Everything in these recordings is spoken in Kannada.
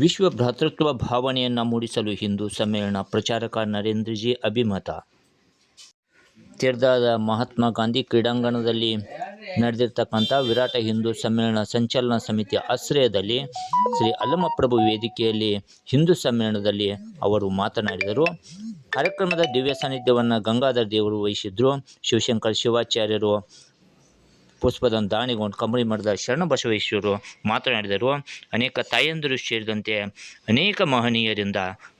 ವಿಶ್ವ ಭ್ರಾತೃತ್ವ ಭಾವನೆಯನ್ನು ಮೂಡಿಸಲು ಹಿಂದೂ ಸಮ್ಮೇಳನ ಪ್ರಚಾರಕ ನರೇಂದ್ರಜಿ ಅಭಿಮತ. ತೆರೆದಾದ ಮಹಾತ್ಮ ಗಾಂಧಿ ಕ್ರೀಡಾಂಗಣದಲ್ಲಿ ನಡೆದಿರ್ತಕ್ಕಂಥ ವಿರಾಟ ಹಿಂದೂ ಸಮ್ಮೇಳನ ಸಂಚಲನ ಸಮಿತಿಯ ಆಶ್ರಯದಲ್ಲಿ ಶ್ರೀ ಅಲ್ಲಮಪ್ರಭು ವೇದಿಕೆಯಲ್ಲಿ ಹಿಂದೂ ಸಮ್ಮೇಳನದಲ್ಲಿ ಅವರು ಮಾತನಾಡಿದರು. ಕಾರ್ಯಕ್ರಮದ ದಿವ್ಯ ಸಾನ್ನಿಧ್ಯವನ್ನು ಗಂಗಾಧರ ದೇವರು ವಹಿಸಿದ್ರು. ಶಿವಶಂಕರ್ ಶಿವಾಚಾರ್ಯರು ಪುಷ್ಪದ ದಾನಿಗೊಂಡು ಕಂಬಳಿ ಮಠದ ಶರಣಬಸವೇಶ್ವರರು ಮಾತನಾಡಿದರು. ಅನೇಕ ತಾಯಂದಿರು ಸೇರಿದಂತೆ ಅನೇಕ ಮಹನೀಯರಿಂದ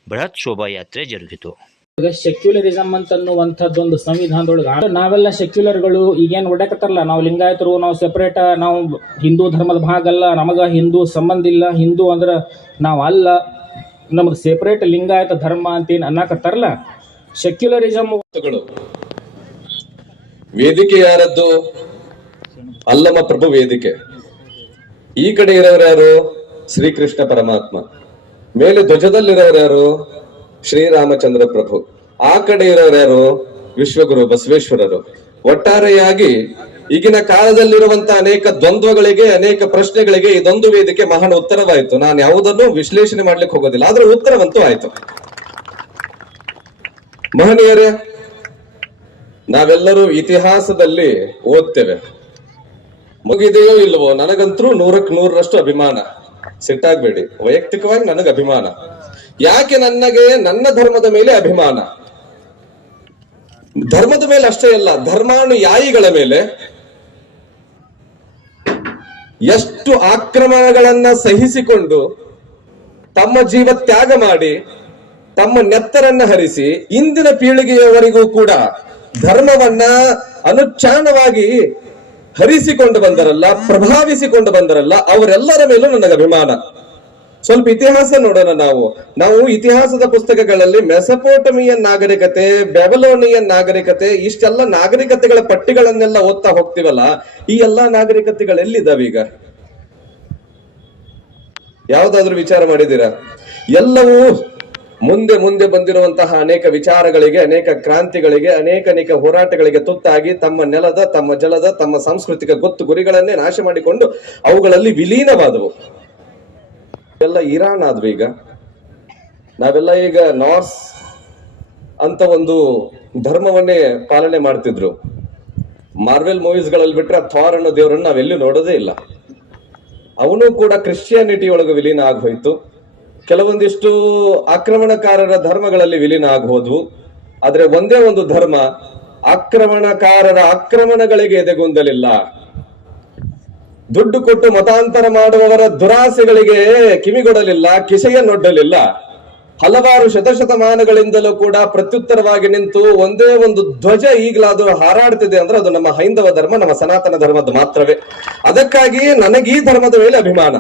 ಬೃಹತ್ ಶೋಭಾಯಾತ್ರೆ ಜರುಗಿತು. ಈಗ ಸೆಕ್ಯುಲರಿಸಮ್ ಅಂತ ಅನ್ನುವಂಥದ್ದೊಂದು ಸಂವಿಧಾನದೊಳಗೆ ನಾವೆಲ್ಲ ಸೆಕ್ಯುಲರ್ಗಳು ಈಗೇನು ಹೊಡ್ಯಾಕತ್ತಾರಲ್ಲ ನಾವು ಲಿಂಗಾಯತರು ನಾವು ಸೆಪರೇಟ್ ನಾವು ಹಿಂದೂ ಧರ್ಮದ ಭಾಗ ಅಲ್ಲ. ನಮಗೆ ಹಿಂದೂ ಸಂಬಂಧ ಇಲ್ಲ. ಹಿಂದೂ ಅಂದ್ರೆ ನಾವು ಅಲ್ಲ. ನಮಗೆ ಸೆಪರೇಟ್ ಲಿಂಗಾಯತ ಧರ್ಮ ಅಂತ ಏನು ಅನ್ನಕತ್ತಾರಲ್ಲ? ಸೆಕ್ಯುಲರಿಸಮ್ ವೇದಿಕೆ ಯಾರದ್ದು ಅಲ್ಲಮ ಪ್ರಭು ವೇದಿಕೆ. ಈ ಕಡೆ ಇರೋರು ಯಾರು? ಶ್ರೀಕೃಷ್ಣ ಪರಮಾತ್ಮ. ಮೇಲೆ ಧ್ವಜದಲ್ಲಿರೋರು ಯಾರು? ಶ್ರೀರಾಮಚಂದ್ರ ಪ್ರಭು. ಆ ಕಡೆ ಇರೋರು ಯಾರು? ವಿಶ್ವಗುರು ಬಸವೇಶ್ವರರು. ಒಟ್ಟಾರೆಯಾಗಿ ಈಗಿನ ಕಾಲದಲ್ಲಿರುವಂತಹ ಅನೇಕ ದ್ವಂದ್ವಗಳಿಗೆ, ಅನೇಕ ಪ್ರಶ್ನೆಗಳಿಗೆ ಇದೊಂದು ವೇದಿಕೆ ಮಹಾನ್ ಉತ್ತರವಾಯಿತು. ನಾನು ಯಾವುದನ್ನು ವಿಶ್ಲೇಷಣೆ ಮಾಡ್ಲಿಕ್ಕೆ ಹೋಗೋದಿಲ್ಲ. ಆದ್ರೆ ಉತ್ತರವಂತೂ ಆಯ್ತು. ಮಹನೀಯರೇ, ನಾವೆಲ್ಲರೂ ಇತಿಹಾಸದಲ್ಲಿ ಓದ್ತೇವೆ. ಮುಗಿದೆಯೋ ಇಲ್ವೋ ನನಗಂತರೂ ನೂರಕ್ ನೂರರಷ್ಟು ಅಭಿಮಾನ. ಸಿಟ್ಟಾಗ್ಬೇಡಿ. ವೈಯಕ್ತಿಕವಾಗಿ ನನಗೆ ಅಭಿಮಾನ. ಯಾಕೆ ನನಗೆ ನನ್ನ ಧರ್ಮದ ಮೇಲೆ ಅಭಿಮಾನ? ಧರ್ಮದ ಮೇಲೆ ಅಷ್ಟೇ ಅಲ್ಲ, ಧರ್ಮಾನುಯಾಯಿಗಳ ಮೇಲೆ. ಎಷ್ಟು ಆಕ್ರಮಣಗಳನ್ನ ಸಹಿಸಿಕೊಂಡು ತಮ್ಮ ಜೀವ ತ್ಯಾಗ ಮಾಡಿ, ತಮ್ಮ ನೆತ್ತರನ್ನ ಹರಿಸಿ, ಇಂದಿನ ಪೀಳಿಗೆಯವರೆಗೂ ಕೂಡ ಧರ್ಮವನ್ನ ಅನುಚ್ಚಾರಣವಾಗಿ ಹರಿಸಿಕೊಂಡು ಬಂದರಲ್ಲ, ಪ್ರಭಾವಿಸಿಕೊಂಡು ಬಂದರಲ್ಲ, ಅವರೆಲ್ಲರ ಮೇಲೂ ನನಗೆ ಅಭಿಮಾನ. ಸ್ವಲ್ಪ ಇತಿಹಾಸ ನೋಡೋಣ ನಾವು. ನಾವು ಇತಿಹಾಸದ ಪುಸ್ತಕಗಳಲ್ಲಿ ಮೆಸಪೋಟಮಿಯನ್ ನಾಗರಿಕತೆ ಬೆಬಲೋನಿಯನ್ ನಾಗರಿಕತೆ, ಇಷ್ಟೆಲ್ಲ ನಾಗರಿಕತೆಗಳ ಪಟ್ಟಿಗಳನ್ನೆಲ್ಲ ಓದ್ತಾ ಹೋಗ್ತಿವಲ್ಲ, ಈ ಎಲ್ಲಾ ನಾಗರಿಕತೆಗಳು ಎಲ್ಲಿದ್ದಾವೆ ಈಗ? ಯಾವ್ದಾದ್ರು ವಿಚಾರ ಮಾಡಿದೀರಾ ಎಲ್ಲವೂ ಮುಂದೆ ಮುಂದೆ ಬಂದಿರುವಂತಹ ಅನೇಕ ವಿಚಾರಗಳಿಗೆ, ಅನೇಕ ಕ್ರಾಂತಿಗಳಿಗೆ, ಅನೇಕ ಅನೇಕ ಹೋರಾಟಗಳಿಗೆ ತುತ್ತಾಗಿ ತಮ್ಮ ನೆಲದ, ತಮ್ಮ ಜಲದ, ತಮ್ಮ ಸಾಂಸ್ಕೃತಿಕ ಗೊತ್ತು ಗುರಿಗಳನ್ನೇ ನಾಶ ಮಾಡಿಕೊಂಡು ಅವುಗಳಲ್ಲಿ ವಿಲೀನವಾದವು. ಎಲ್ಲ ಇರಾನ್ ಆದ್ವು ಈಗ. ನಾವೆಲ್ಲ ಈಗ ನಾರ್ಸ್ ಅಂತ ಒಂದು ಧರ್ಮವನ್ನೇ ಪಾಲನೆ ಮಾಡ್ತಿದ್ರು. ಮಾರ್ವೆಲ್ ಮೂವೀಸ್ಗಳಲ್ಲಿ ಬಿಟ್ರೆ ಥಾರ್ ಅನ್ನೋ ದೇವರನ್ನ ನಾವೆಲ್ಲೂ ನೋಡೋದೇ ಇಲ್ಲ. ಅವನು ಕೂಡ ಕ್ರಿಶ್ಚಿಯಾನಿಟಿ ಒಳಗೆ ವಿಲೀನ ಆಗೋಯ್ತು ಕೆಲವೊಂದಿಷ್ಟು ಆಕ್ರಮಣಕಾರರ ಧರ್ಮಗಳಲ್ಲಿ ವಿಲೀನ ಆಗಬಹುದು ಆದ್ರೆ ಒಂದೇ ಒಂದು ಧರ್ಮ ಆಕ್ರಮಣಕಾರರ ಆಕ್ರಮಣಗಳಿಗೆ ಎದೆಗುಂದಲಿಲ್ಲ. ದುಡ್ಡು ಕೊಟ್ಟು ಮತಾಂತರ ಮಾಡುವವರ ದುರಾಸೆಗಳಿಗೆ ಕಿವಿಗೊಡಲಿಲ್ಲ, ಕಿಸೆಯನ್ನೊಡ್ಡಲಿಲ್ಲ. ಹಲವಾರು ಶತಶತಮಾನಗಳಿಂದಲೂ ಕೂಡ ಪ್ರತ್ಯುತ್ತರವಾಗಿ ನಿಂತು ಒಂದೇ ಒಂದು ಧ್ವಜ ಈಗಲಾದರೂ ಹಾರಾಡ್ತಿದೆ ಅಂದ್ರೆ ಅದು ನಮ್ಮ ಹೈಂದವ ಧರ್ಮ, ನಮ್ಮ ಸನಾತನ ಧರ್ಮದ ಮಾತ್ರವೇ. ಅದಕ್ಕಾಗಿ ನನಗೀ ಧರ್ಮದ ಮೇಲೆ ಅಭಿಮಾನ.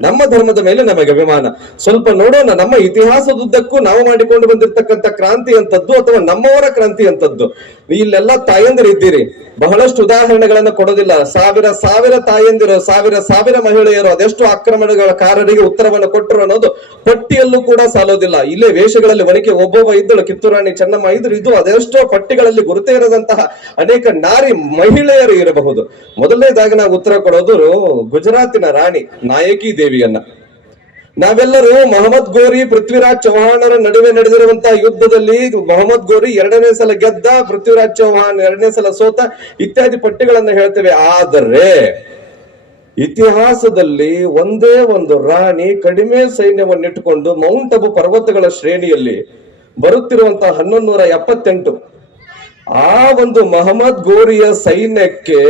ನಮ್ಮ ಧರ್ಮದ ಮೇಲೆ ನಮಗೆ ಅಭಿಮಾನ. ಸ್ವಲ್ಪ ನೋಡೋಣ, ನಮ್ಮ ಇತಿಹಾಸದುದ್ದಕ್ಕೂ ನಾವು ಮಾಡಿಕೊಂಡು ಬಂದಿರತಕ್ಕಂಥ ಕ್ರಾಂತಿ ಅಂತದ್ದು ಅಥವಾ ನಮ್ಮವರ ಕ್ರಾಂತಿ ಅಂತದ್ದು ಇಲ್ಲೆಲ್ಲ ತಾಯಂದಿರು ಇದ್ದೀರಿ. ಬಹಳಷ್ಟು ಉದಾಹರಣೆಗಳನ್ನ ಕೊಡೋದಿಲ್ಲ. ಸಾವಿರ ಸಾವಿರ ತಾಯಂದಿರು, ಸಾವಿರ ಸಾವಿರ ಮಹಿಳೆಯರು ಅದೆಷ್ಟು ಆಕ್ರಮಣಕಾರರಿಗೆ ಉತ್ತರವನ್ನು ಕೊಟ್ಟರು ಅನ್ನೋದು ಪಟ್ಟಿಯಲ್ಲೂ ಕೂಡ ಸಾಲೋದಿಲ್ಲ. ಇಲ್ಲೇ ವೇಷಗಳಲ್ಲಿ ಒನಕೆ ಒಬ್ಬೊಬ್ಬ ಇದ್ದಳು, ಕಿತ್ತೂರಾಣಿ ಚೆನ್ನಮ್ಮ ಇದ್ರು, ಇದು ಅದೆಷ್ಟೋ ಪಟ್ಟಿಗಳಲ್ಲಿ ಗುರುತೇ ಇರದಂತಹ ಅನೇಕ ನಾರಿ ಮಹಿಳೆಯರು ಇರಬಹುದು. ಮೊದಲನೇದಾಗಿ ನಾವು ಉತ್ತರ ಕೊಡೋದು ಗುಜರಾತಿನ ರಾಣಿ ನಾಯಕಿ ದೇವಿಯನ್ನ ನಾವೆಲ್ಲರೂ ಮೊಹಮ್ಮದ್ ಗೋರಿ ಪೃಥ್ವಿರಾಜ್ ಚೌಹಾಣರ ನಡುವೆ ನಡೆದಿರುವಂತಹ ಯುದ್ಧದಲ್ಲಿ ಮೊಹಮ್ಮದ್ ಗೋರಿ ಎರಡನೇ ಸಲ ಗೆದ್ದ, ಪೃಥ್ವಿರಾಜ್ ಚೌಹಾಣ್ ಎರಡನೇ ಸಲ ಸೋತ ಇತ್ಯಾದಿ ಪಟ್ಟಿಗಳನ್ನ ಹೇಳ್ತೇವೆ. ಆದರೆ ಇತಿಹಾಸದಲ್ಲಿ ಒಂದೇ ಒಂದು ರಾಣಿ ಕಡಿಮೆ ಸೈನ್ಯವನ್ನಿಟ್ಟುಕೊಂಡು ಮೌಂಟ್ ಅಬು ಪರ್ವತಗಳ ಶ್ರೇಣಿಯಲ್ಲಿ ಬರುತ್ತಿರುವಂತಹ ಹನ್ನೊಂದು ನೂರ ಎಪ್ಪತ್ತೆಂಟು. ಆ ಒಂದು ಮಹಮ್ಮದ್ ಗೋರಿಯ ಸೈನ್ಯಕ್ಕೆ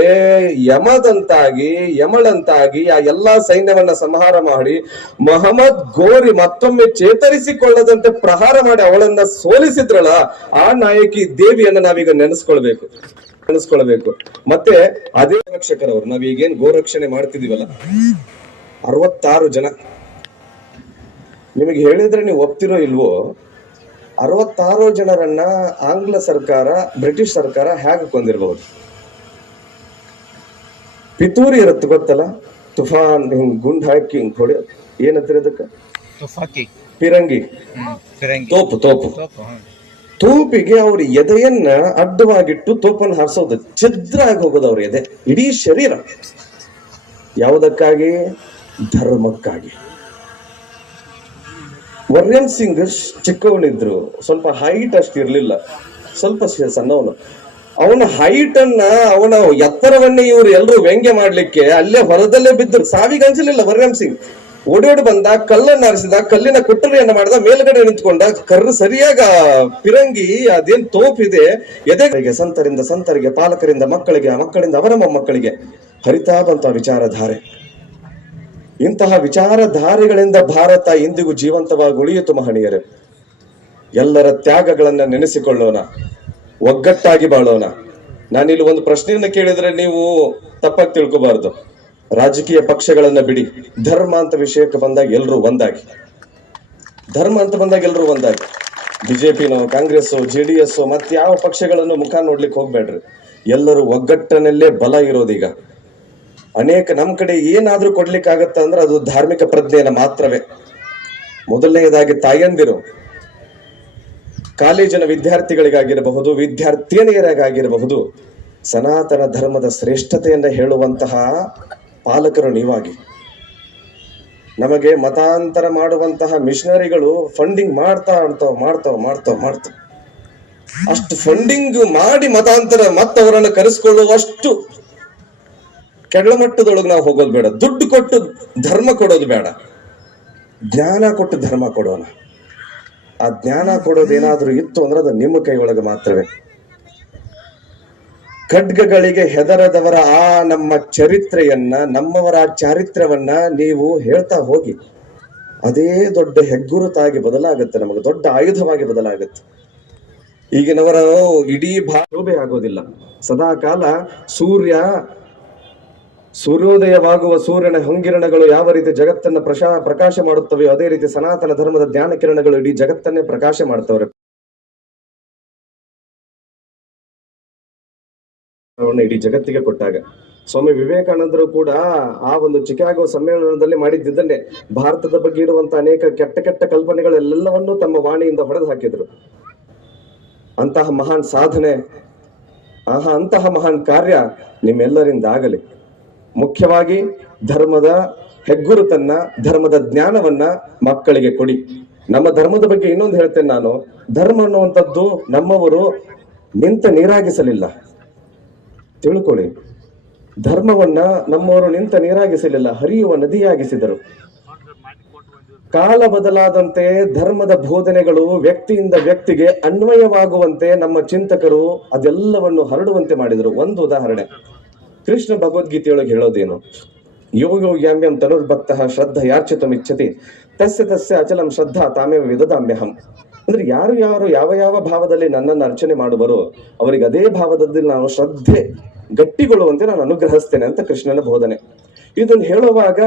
ಯಮದಂತಾಗಿ, ಯಮಳಂತಾಗಿ ಆ ಎಲ್ಲಾ ಸೈನ್ಯವನ್ನ ಸಂಹಾರ ಮಾಡಿ, ಮಹಮ್ಮದ್ ಗೋರಿ ಮತ್ತೊಮ್ಮೆ ಚೇತರಿಸಿಕೊಳ್ಳದಂತೆ ಪ್ರಹಾರ ಮಾಡಿ ಅವಳನ್ನ ಸೋಲಿಸಿದ್ರಲ್ಲ, ಆ ನಾಯಕಿ ದೇವಿಯನ್ನ ನಾವೀಗ ನೆನೆಸ್ಕೊಳ್ಬೇಕು ನೆನೆಸ್ಕೊಳ್ಬೇಕು. ಮತ್ತೆ ಅದೇ ರಕ್ಷಕರವ್ರು, ನಾವೀಗೇನ್ ಗೋರಕ್ಷಣೆ ಮಾಡ್ತಿದೀವಲ್ಲ? ಅರವತ್ತಾರು ಜನ. ನಿಮಗೆ ಹೇಳಿದ್ರೆ ನೀವು ಒಪ್ತಿರೋ ಇಲ್ವೋ? ಅರವತ್ತಾರು ಜನರನ್ನ ಆಂಗ್ಲ ಸರ್ಕಾರ ಬ್ರಿಟಿಷ್ ಸರ್ಕಾರ ಹೇಗೆ ಕೊಂದಿರಬಹುದು ಪಿತೂರಿ ಇರುತ್ತೆ ಗೊತ್ತಲ್ಲ? ತುಫಾನ್ ಹಿಂಗ್ ಗುಂಡ್ ಹಾಕಿ ಹಿಂಗ್ ಹೊಡೆ ಏನಂತೀರ ಅದಕ್ಕೆ? ಪಿರಂಗಿ. ತೋಪು ತೋಪು. ತೋಪಿಗೆ ಅವ್ರ ಎದೆಯನ್ನ ಅಡ್ಡವಾಗಿಟ್ಟು ತೋಪನ್ನು ಹಾರಿಸೋದು. ಛದ್ರ ಆಗಿ ಹೋಗೋದು ಅವ್ರ ಎದೆ. ಇಡೀ ಶರೀರ. ಯಾವುದಕ್ಕಾಗಿ? ಧರ್ಮಕ್ಕಾಗಿ. ವರ್ಯಂ ಸಿಂಗ್ ಚಿಕ್ಕವನಿದ್ರು. ಸ್ವಲ್ಪ ಹೈಟ್ ಅಷ್ಟು ಇರಲಿಲ್ಲ. ಸ್ವಲ್ಪ ಸಣ್ಣವನು. ಅವನ ಹೈಟ್ ಅನ್ನ ಅವನ ಎತ್ತರವನ್ನೇ ಇವರು ಎಲ್ಲರೂ ವ್ಯಂಗ್ಯ ಮಾಡ್ಲಿಕ್ಕೆ ಅಲ್ಲೇ ಹೊರದಲ್ಲೇ ಬಿದ್ದರು ಸಾವಿಗೆ ಅನ್ಸಲಿಲ್ಲ ವರ್ಯಂ ಸಿಂಗ್. ಓಡಿ ಓಡಿ ಬಂದ, ಕಲ್ಲನ್ನ ಆರಿಸಿದ, ಕಲ್ಲಿನ ಕುಟ್ಟರಿಯನ್ನ ಮಾಡಿದ, ಮೇಲ್ಗಡೆ ನಿಂತ್ಕೊಂಡ, ಕರ್ರು ಸರಿಯಾಗ ಪಿರಂಗಿ, ಅದೇನ್ ತೋಪಿದೆ ಎದೆಗಳಿಗೆ ಸಂತರಿಂದ ಸಂತರಿಗೆ, ಪಾಲಕರಿಂದ ಮಕ್ಕಳಿಗೆ ಆ ಮಕ್ಕಳಿಂದ ಅವರ ಮೊಮ್ಮಕ್ಕಳಿಗೆ ಹರಿತಾ ಬಂತ ವಿಚಾರಧಾರೆ. ಇಂತಹ ವಿಚಾರಧಾರೆಗಳಿಂದ ಭಾರತ ಇಂದಿಗೂ ಜೀವಂತವಾಗಿ ಉಳಿಯಿತು ಮಹನೀಯರೇ. ಎಲ್ಲರ ತ್ಯಾಗಗಳನ್ನು ನೆನೆಸಿಕೊಳ್ಳೋಣ, ಒಗ್ಗಟ್ಟಾಗಿ ಬಾಳೋಣ. ನಾನಿಲ್ಲಿ ಒಂದು ಪ್ರಶ್ನೆಯನ್ನು ಕೇಳಿದ್ರೆ ನೀವು ತಪ್ಪಾಗಿ ತಿಳ್ಕೋಬಾರ್ದು. ರಾಜಕೀಯ ಪಕ್ಷಗಳನ್ನ ಬಿಡಿ. ಧರ್ಮ ಅಂತ ವಿಷಯಕ್ಕೆ ಬಂದಾಗ ಎಲ್ಲರೂ ಒಂದಾಗಿ. ಧರ್ಮ ಅಂತ ಬಂದಾಗ ಎಲ್ಲರೂ ಒಂದಾಗಿ. ಬಿಜೆಪಿನೋ ಕಾಂಗ್ರೆಸ್ ಜೆ ಡಿ ಎಸ್ ಮತ್ತೆ ಯಾವ ಪಕ್ಷಗಳನ್ನು ಮುಖ ನೋಡ್ಲಿಕ್ಕೆ ಹೋಗ್ಬೇಡ್ರಿ. ಎಲ್ಲರೂ ಒಗ್ಗಟ್ಟನಲ್ಲೇ ಬಲ ಇರೋದೀಗ. ಅನೇಕ ನಮ್ಮ ಕಡೆ ಏನಾದರೂ ಕೊಡ್ಲಿಕ್ಕಾಗತ್ತ ಅಂದ್ರೆ ಅದು ಧಾರ್ಮಿಕ ಪ್ರಜ್ಞೆಯನ್ನ ಮಾತ್ರವೇ. ಮೊದಲನೆಯದಾಗಿ ತಾಯಂದಿರು, ಕಾಲೇಜಿನ ವಿದ್ಯಾರ್ಥಿಗಳಿಗಾಗಿರಬಹುದು, ವಿದ್ಯಾರ್ಥಿನಿಯರಿಗಾಗಿರಬಹುದು, ಸನಾತನ ಧರ್ಮದ ಶ್ರೇಷ್ಠತೆಯನ್ನು ಹೇಳುವಂತಹ ಪಾಲಕರು ನೀವಾಗಿ. ನಮಗೆ ಮತಾಂತರ ಮಾಡುವಂತಹ ಮಿಷನರಿಗಳು ಫಂಡಿಂಗ್ ಮಾಡ್ತಾ ಅಂತಾವ್ ಮಾಡ್ತಾವ್ ಮಾಡ್ತಾವ್ ಮಾಡ್ತಾವ್ ಅಷ್ಟು ಫಂಡಿಂಗ್ ಮಾಡಿ ಮತಾಂತರ ಮತ್ತವರನ್ನು ಕರೆಸ್ಕೊಳ್ಳುವಷ್ಟು ಕೆಳಮಟ್ಟದೊಳಗೆ ನಾವು ಹೋಗೋದು ಬೇಡ. ದುಡ್ಡು ಕೊಟ್ಟು ಧರ್ಮ ಕೊಡೋದು ಬೇಡ. ಜ್ಞಾನ ಕೊಟ್ಟು ಧರ್ಮ ಕೊಡೋಣ. ಆ ಜ್ಞಾನ ಕೊಡೋದೇನಾದ್ರೂ ಇತ್ತು ಅಂದ್ರೆ ಅದು ನಿಮ್ಮ ಕೈಯೊಳಗೆ ಮಾತ್ರವೇ. ಖಡ್ಗಗಳಿಗೆ ಹೆದರದವರ ಆ ನಮ್ಮ ಚರಿತ್ರೆಯನ್ನ, ನಮ್ಮವರ ಚಾರಿತ್ರ್ಯವನ್ನ ನೀವು ಹೇಳ್ತಾ ಹೋಗಿ. ಅದೇ ದೊಡ್ಡ ಹೆಗ್ಗುರುತಾಗಿ ಬದಲಾಗುತ್ತೆ, ನಮಗೆ ದೊಡ್ಡ ಆಯುಧವಾಗಿ ಬದಲಾಗುತ್ತೆ. ಈಗಿನವರು ಇಡೀ ಭಾಷೆ ಆಗೋದಿಲ್ಲ. ಸದಾ ಕಾಲ ಸೂರ್ಯ ಸೂರ್ಯೋದಯವಾಗುವ ಸೂರ್ಯನ ಹೊಂಗಿರಣಗಳು ಯಾವ ರೀತಿ ಜಗತ್ತನ್ನ ಪ್ರಶಾ, ಪ್ರಕಾಶ ಮಾಡುತ್ತವೆಯೋ ಅದೇ ರೀತಿ ಸನಾತನ ಧರ್ಮದ ಜ್ಞಾನ ಕಿರಣಗಳು ಇಡೀ ಜಗತ್ತನ್ನೇ ಪ್ರಕಾಶ ಮಾಡ್ತವ್ರೆ. ಇಡೀ ಜಗತ್ತಿಗೆ ಕೊಟ್ಟಾಗ. ಸ್ವಾಮಿ ವಿವೇಕಾನಂದರು ಕೂಡ ಆ ಒಂದು ಚಿಕಾಗೋ ಸಮ್ಮೇಳನದಲ್ಲಿ ಮಾಡಿದ್ದನ್ನೇ ಭಾರತದ ಬಗ್ಗೆ ಇರುವಂತಹ ಅನೇಕ ಕೆಟ್ಟ ಕೆಟ್ಟ ಕಲ್ಪನೆಗಳೆಲ್ಲವನ್ನೂ ತಮ್ಮ ವಾಣಿಯಿಂದ ಹೊಡೆದು ಹಾಕಿದ್ರು. ಅಂತಹ ಮಹಾನ್ ಸಾಧನೆ, ಆಹಾ ಅಂತಹ ಮಹಾನ್ ಕಾರ್ಯ ನಿಮ್ಮೆಲ್ಲರಿಂದ ಆಗಲಿ. ಮುಖ್ಯವಾಗಿ ಧರ್ಮದ ಹೆಗ್ಗುರುತನ್ನ ಧರ್ಮದ ಜ್ಞಾನವನ್ನ ಮಕ್ಕಳಿಗೆ ಕೊಡಿ. ನಮ್ಮ ಧರ್ಮದ ಬಗ್ಗೆ ಇನ್ನೊಂದು ಹೇಳ್ತೇನೆ ನಾನು. ಧರ್ಮ ಅನ್ನುವಂಥದ್ದು ನಮ್ಮವರು ನಿಂತ ನೀರಾಗಿಸಲಿಲ್ಲ. ತಿಳ್ಕೊಳ್ಳಿ. ಧರ್ಮವನ್ನ ನಮ್ಮವರು ನಿಂತ ನೀರಾಗಿಸಲಿಲ್ಲ, ಹರಿಯುವ ನದಿಯಾಗಿಸಿದರು. ಕಾಲ ಬದಲಾದಂತೆ ಧರ್ಮದ ಬೋಧನೆಗಳು ವ್ಯಕ್ತಿಯಿಂದ ವ್ಯಕ್ತಿಗೆ ಅನ್ವಯವಾಗುವಂತೆ ನಮ್ಮ ಚಿಂತಕರು ಅದೆಲ್ಲವನ್ನು ಹರಡುವಂತೆ ಮಾಡಿದರು. ಒಂದು ಉದಾಹರಣೆ. ಕೃಷ್ಣ ಭಗವದ್ಗೀತೆಯೊಳಗೆ ಹೇಳೋದೇನು? ಯೋಗ ಯಾಮ್ಯಂ ತನುರ್ಭಕ್ತ ಶ್ರದ್ಧ ಯಾರ್ಚಿತಮಿಚ್ಛತಿ ತಸ್ಯ ತಸ್ಯ ಅಚಲಂ ಶ್ರದ್ಧಾ ತಾಮೇವ ವಿದದಾಮ್ಯಹಂ. ಅಂದ್ರೆ ಯಾರು ಯಾರು ಯಾವ ಯಾವ ಭಾವದಲ್ಲಿ ನನ್ನನ್ನು ಅರ್ಚನೆ ಮಾಡುವರೋ ಅವರಿಗೆ ಅದೇ ಭಾವದಲ್ಲಿ ನಾನು ಶ್ರದ್ಧೆ ಗಟ್ಟಿಗೊಳ್ಳುವಂತೆ ನಾನು ಅನುಗ್ರಹಿಸ್ತೇನೆ ಅಂತ ಕೃಷ್ಣನ ಬೋಧನೆ. ಇದನ್ನು ಹೇಳುವಾಗ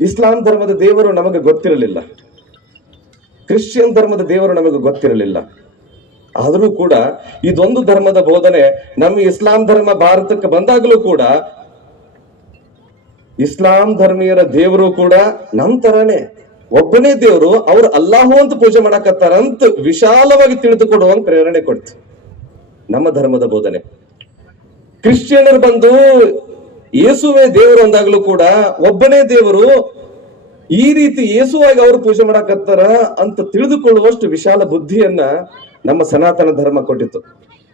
ಇಸ್ಲಾಂ ಧರ್ಮದ ದೇವರು ನಮಗೆ ಗೊತ್ತಿರಲಿಲ್ಲ. ಕ್ರಿಶ್ಚಿಯನ್ ಧರ್ಮದ ದೇವರು ನಮಗೆ ಗೊತ್ತಿರಲಿಲ್ಲ. ಆದರೂ ಕೂಡ ಇದೊಂದು ಧರ್ಮದ ಬೋಧನೆ. ನಮ್ಮ ಇಸ್ಲಾಂ ಧರ್ಮ ಭಾರತಕ್ಕೆ ಬಂದಾಗಲೂ ಕೂಡ ಇಸ್ಲಾಂ ಧರ್ಮೀಯರ ದೇವರು ಕೂಡ ನಮ್ ತರಾನೇ. ಒಬ್ಬನೇ ದೇವರು, ಅವ್ರು ಅಲ್ಲಾಹು ಅಂತ ಪೂಜೆ ಮಾಡಾಕತ್ತಾರ ಅಂತ ವಿಶಾಲವಾಗಿ ತಿಳಿದುಕೊಡುವಂತ ಪ್ರೇರಣೆ ಕೊಡ್ತು. ನಮ್ಮ ಧರ್ಮದ ಬೋಧನೆ. ಕ್ರಿಶ್ಚಿಯನರು ಬಂದು ಯೇಸುವೆ ದೇವರು ಅಂದಾಗ್ಲೂ ಕೂಡ ಒಬ್ಬನೇ ದೇವರು ಈ ರೀತಿ ಯೇಸುವಾಗಿ ಅವರು ಪೂಜೆ ಮಾಡಕತ್ತಾರ ಅಂತ ತಿಳಿದುಕೊಳ್ಳುವಷ್ಟು ವಿಶಾಲ ಬುದ್ಧಿಯನ್ನ ನಮ್ಮ ಸನಾತನ ಧರ್ಮ ಕೊಟ್ಟಿತ್ತು.